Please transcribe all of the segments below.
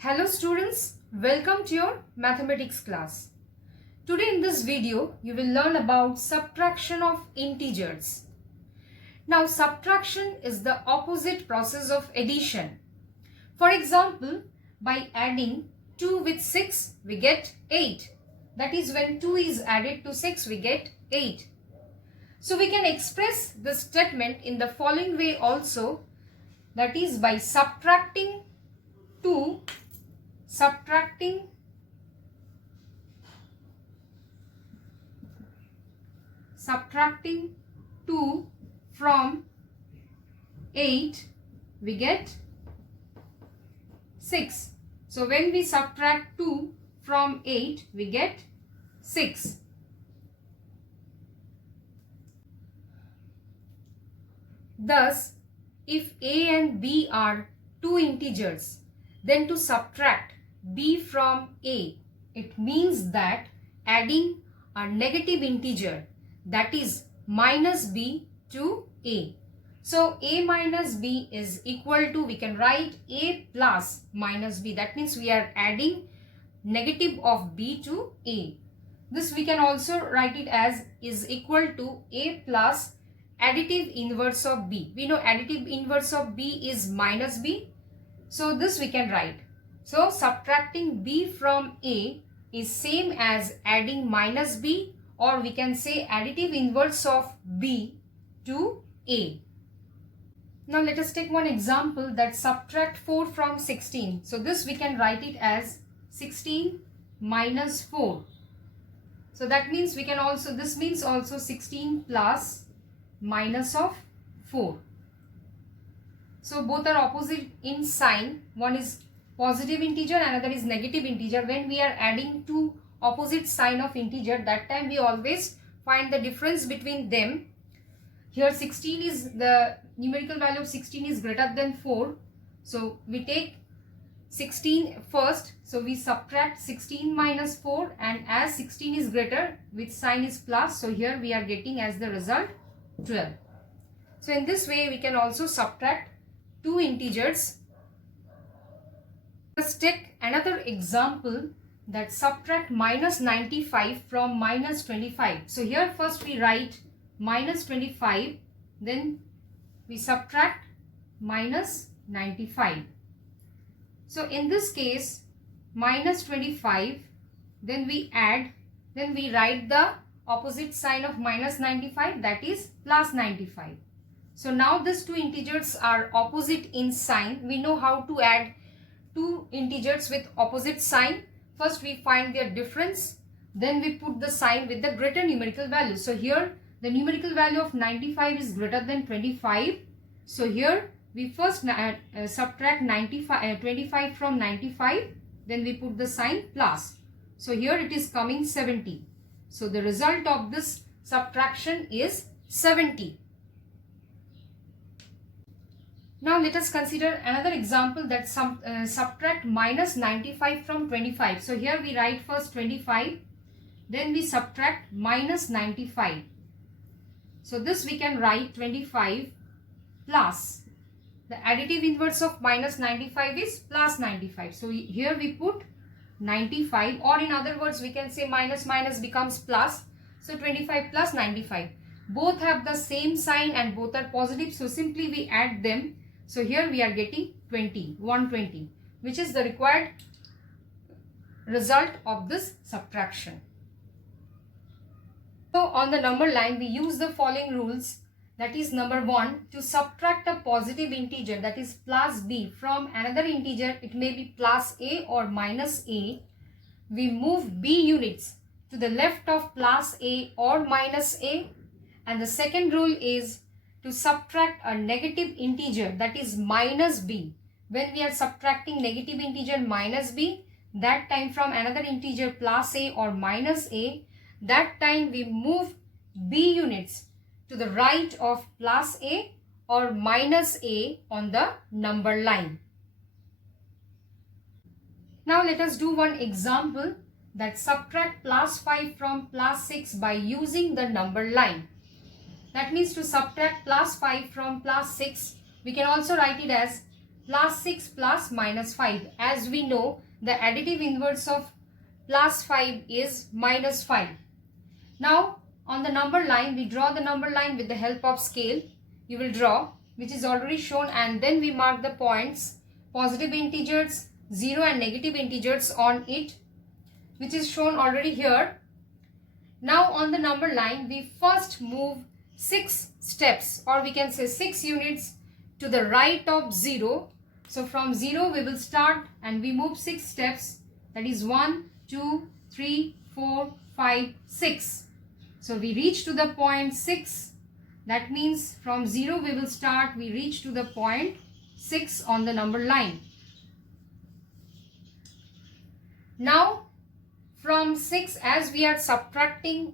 Hello students, welcome to your mathematics class. Today in this video, you will learn about subtraction of integers. Now subtraction is the opposite process of addition. For example, by adding 2 with 6, we get 8. That is, when 2 is added to 6, we get 8. So we can express this statement in the following way also, that is by subtracting 2 from 8, we get 6. So when we subtract 2 from 8, we get 6. Thus, if a and b are two integers, then to subtract b from a, it means that adding a negative integer, that is minus b, to a. So a minus b is equal to, we can write a plus minus b. That means we are adding negative of b to a. This we can also write it as is equal to a plus additive inverse of b. We know additive inverse of b is minus b. So this we can write. So subtracting b from a is same as adding minus b, or we can say additive inverse of b to a. Now let us take one example, that subtract 4 from 16. So this we can write it as 16 minus 4. So that means we can also, this means also 16 plus minus of 4. So both are opposite in sign. One is positive integer, another is negative integer. When we are adding two opposite sign of integer, that time we always find the difference between them. Here 16 is, the numerical value of 16 is greater than 4. So we take 16 first. So we subtract 16 minus 4, and as 16 is greater, with sign is plus. So here we are getting as the result 12. So in this way we can also subtract two integers. Let's take another example, that subtract minus 95 from minus 25. So here first we write minus 25, then we subtract minus 95. So in this case minus 25, then we add, then we write the opposite sign of minus 95, that is plus 95. So now these two integers are opposite in sign. We know how to add two integers with opposite sign. First we find their difference, then we put the sign with the greater numerical value. So here the numerical value of 95 is greater than 25. So here we first subtract 25 from 95, then we put the sign plus. So here it is coming 70. So the result of this subtraction is 70. Now let us consider another example, that subtract minus 95 from 25. So here we write first 25, then we subtract minus 95. So this we can write 25 plus, the additive inverse of minus 95 is plus 95. So here we put 95, or in other words we can say minus minus becomes plus. So 25 plus 95. Both have the same sign and both are positive. So simply we add them. So here we are getting 120, which is the required result of this subtraction. So on the number line we use the following rules. That is, number 1, to subtract a positive integer, that is plus b, from another integer, it may be plus a or minus a, we move b units to the left of plus a or minus a. And the second rule is to subtract a negative integer, that is minus b. When we are subtracting negative integer minus b, that time from another integer plus a or minus a, that time we move b units to the right of plus a or minus a on the number line. Now let us do one example, that subtract plus 5 from plus 6 by using the number line. That means to subtract plus 5 from plus 6, we can also write it as plus 6 plus minus 5. As we know, the additive inverse of plus 5 is minus 5. Now, on the number line, we draw the number line with the help of scale. You will draw, which is already shown, and then we mark the points, positive integers, 0 and negative integers on it, which is shown already here. Now, on the number line, we first move 6 steps, or we can say 6 units to the right of 0. So, from 0 we will start and we move 6 steps, that is 1, 2, 3, 4, 5, 6. So, we reach to the point 6. That means from 0 we will start, we reach to the point 6 on the number line. Now, from 6, as we are subtracting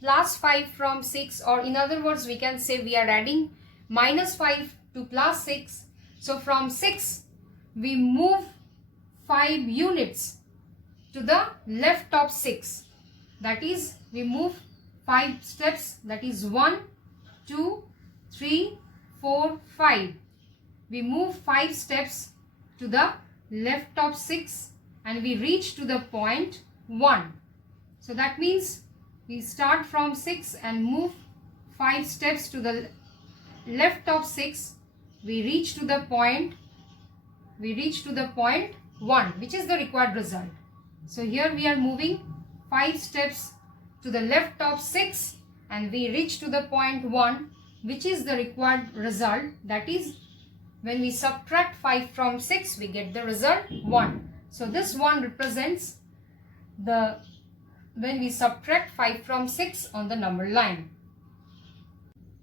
plus 5 from 6, or in other words we can say we are adding minus 5 to plus 6. So, from 6 we move 5 units to the left of 6. That is, we move 5 steps, that is 1, 2, 3, 4, 5. We move 5 steps to the left of 6 and we reach to the point 1. So that means we start from 6 and move 5 steps to the left of 6. We reach to the point 1, which is the required result. So here we are moving 5 steps to the left of 6 and we reach to the point 1, which is the required result. That is, when we subtract 5 from 6, we get the result 1. So this 1 represents the when we subtract 5 from 6 on the number line.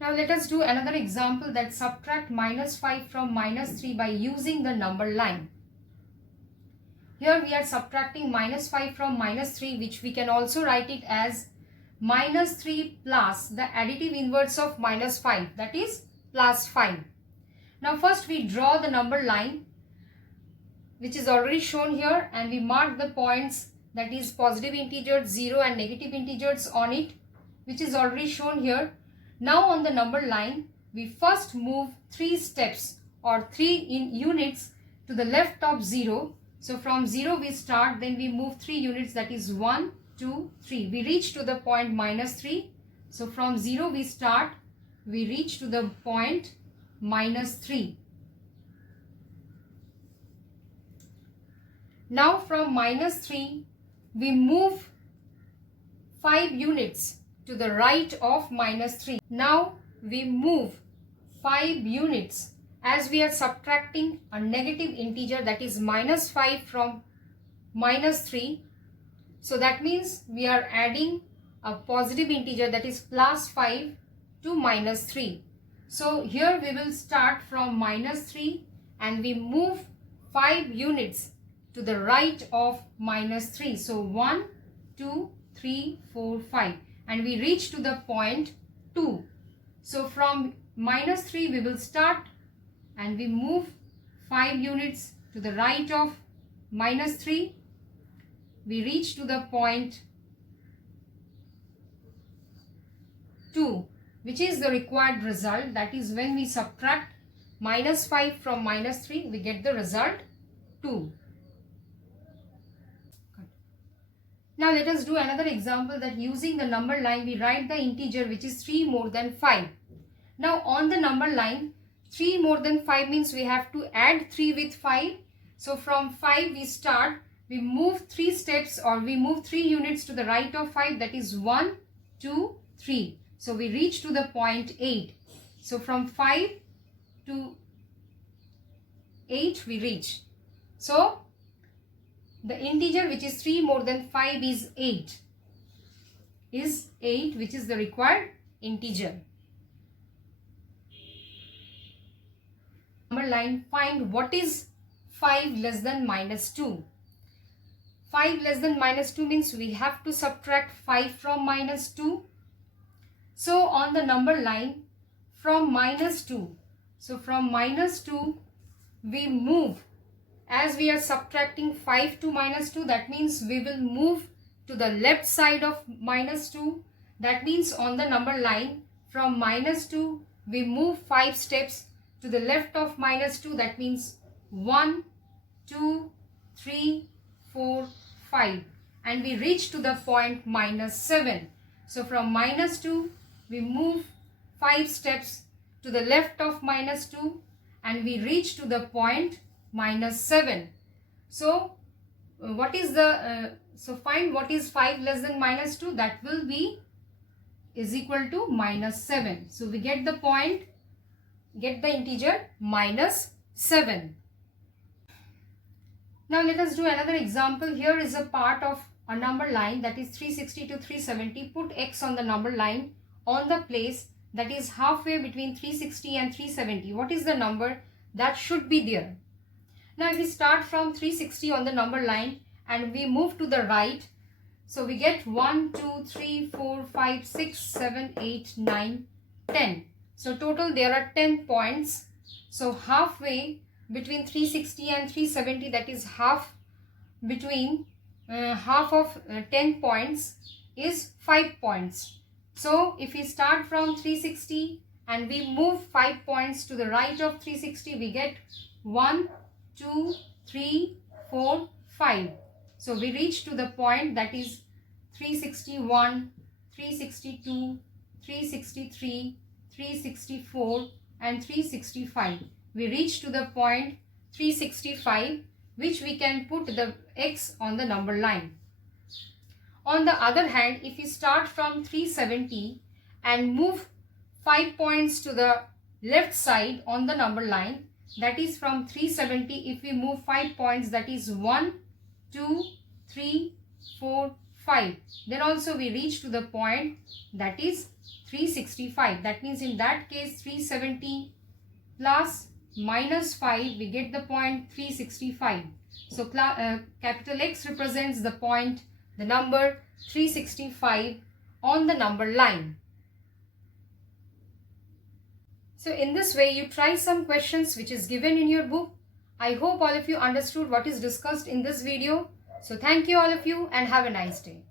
Now let us do another example, that subtract minus 5 from minus 3 by using the number line. Here we are subtracting minus 5 from minus 3, which we can also write it as minus 3 plus the additive inverse of minus 5, that is plus 5. Now first we draw the number line, which is already shown here, and we mark the points, that is positive integers, 0 and negative integers on it, which is already shown here. Now on the number line, we first move 3 steps or 3 units to the left of 0. So from 0 we start, then we move 3 units, that is 1, 2, 3. We reach to the point minus 3. So from 0 we start, we reach to the point minus 3. Now from minus 3 we move 5 units to the right of minus 3. Now we move 5 units as we are subtracting a negative integer, that is minus 5 from minus 3. So that means we are adding a positive integer, that is plus 5 to minus 3. So here we will start from minus 3 and we move 5 units to the right of minus 3. So 1, 2, 3, 4, 5, and we reach to the point 2. So from minus 3 we will start and we move 5 units to the right of minus 3. We reach to the point 2, which is the required result. That is, when we subtract minus 5 from minus 3, we get the result 2. Now let us do another example, that using the number line we write the integer which is 3 more than 5. Now on the number line, 3 more than 5 means we have to add 3 with 5. So from 5 we start, we move 3 steps or we move 3 units to the right of 5, that is 1, 2, 3. So we reach to the point 8. So from 5 to 8 we reach. So the integer which is 3 more than 5 is 8. Which is the required integer. Number line, find what is 5 less than minus 2. 5 less than minus 2 means we have to subtract 5 from minus 2. So on the number line, from minus 2. So from minus 2 we move, as we are subtracting 5 to minus 2, that means we will move to the left side of minus 2. That means on the number line, from minus 2 we move 5 steps to the left of minus 2. That means 1, 2, 3, 4, 5, and we reach to the point -7. So from -2 we move 5 steps to the left of -2 and we reach to the point -7. So what is the so find what is 5 less than -2. That will be is equal to -7. So we get the point, get the integer -7. Now let us do another example. Here is a part of a number line, that is 360 to 370. Put x on the number line on the place that is halfway between 360 and 370. What is the number that should be there? Now if we start from 360 on the number line and we move to the right, so we get 1, 2, 3, 4, 5, 6, 7, 8, 9, 10. So total there are 10 points. So halfway between 360 and 370, that is half between half of 10 points is 5 points. So if we start from 360 and we move 5 points to the right of 360, we get 1, 2, 3, 4, 5. So we reach to the point that is 361, 362, 363, 364 and 365. We reach to the point 365, which we can put the x on the number line. On the other hand, if we start from 370 and move 5 points to the left side on the number line, that is from 370, if we move 5 points, that is 1, 2, 3, 4, 5. Then also we reach to the point that is 365. That means in that case 370 plus -5, we get the point 365. So capital X represents the point, the number 365 on the number line. So in this way you try some questions which is given in your book. I hope all of you understood what is discussed in this video. So thank you all of you and have a nice day.